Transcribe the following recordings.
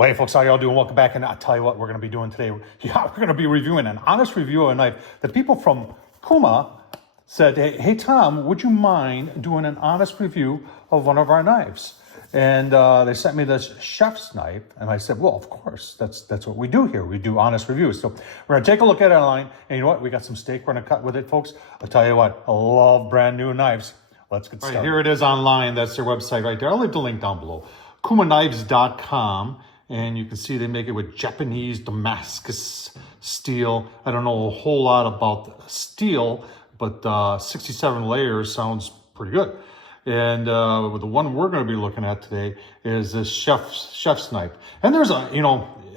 Well, hey folks, how y'all doing? Welcome back, and I'll tell you what we're going to be doing today. Yeah, we're going to be reviewing an honest review of a knife. The people from KUMA said, hey Tom, would you mind doing an honest review of one of our knives? And they sent me this chef's knife, and I said, well, of course, that's what we do here. We do honest reviews. So we're going to take a look at it online, and you know what? We got some steak we're going to cut with it, folks. I'll tell you what, I love brand new knives. Let's get started. All right, here it is online. That's their website right there. I'll leave the link down below. KUMAknives.com. And you can see they make it with Japanese Damascus steel. I don't know a whole lot about steel, but 67 layers sounds pretty good. And the one we're going to be looking at today is this chef's knife. And there's a,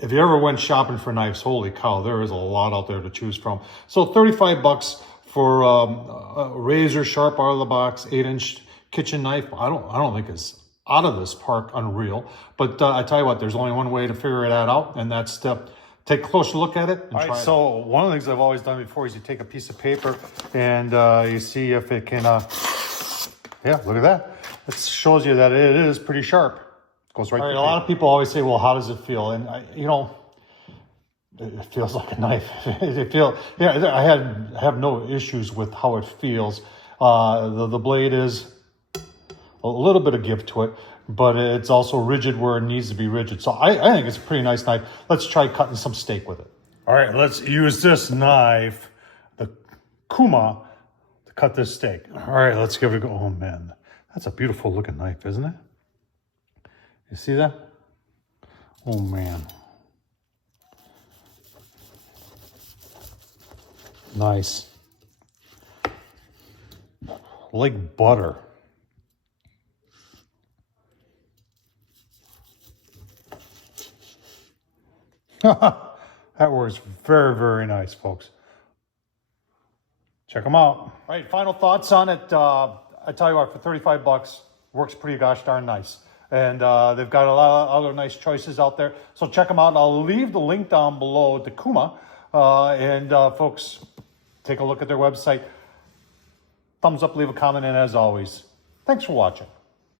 if you ever went shopping for knives, holy cow, there is a lot out there to choose from. So 35 bucks for a razor sharp out of the box, 8-inch kitchen knife. I don't think it's out of this park unreal, but I tell you what, there's only one way to figure that out, and that's to take a closer look at it and try it. So one of the things I've always done before is you take a piece of paper and you see if it can yeah, look at that. It shows you that it is pretty sharp. It goes right through. A lot of people always say, well, how does it feel? And it feels like a knife. I have no issues with how it feels. The blade is a little bit of give to it, but it's also rigid where it needs to be rigid. So I think it's a pretty nice knife. Let's try cutting some steak with it. All right, let's use this knife, the KUMA, to cut this steak. All right, let's give it a go. Oh man, that's a beautiful looking knife, isn't it? You see that? Oh man. Nice. Like butter. That works very, very nice, folks. Check them out. All right, final thoughts on it. I tell you what, for 35 bucks, works pretty gosh darn nice. And they've got a lot of other nice choices out there. So check them out. I'll leave the link down below to KUMA. Folks, take a look at their website. Thumbs up, leave a comment, and as always, thanks for watching.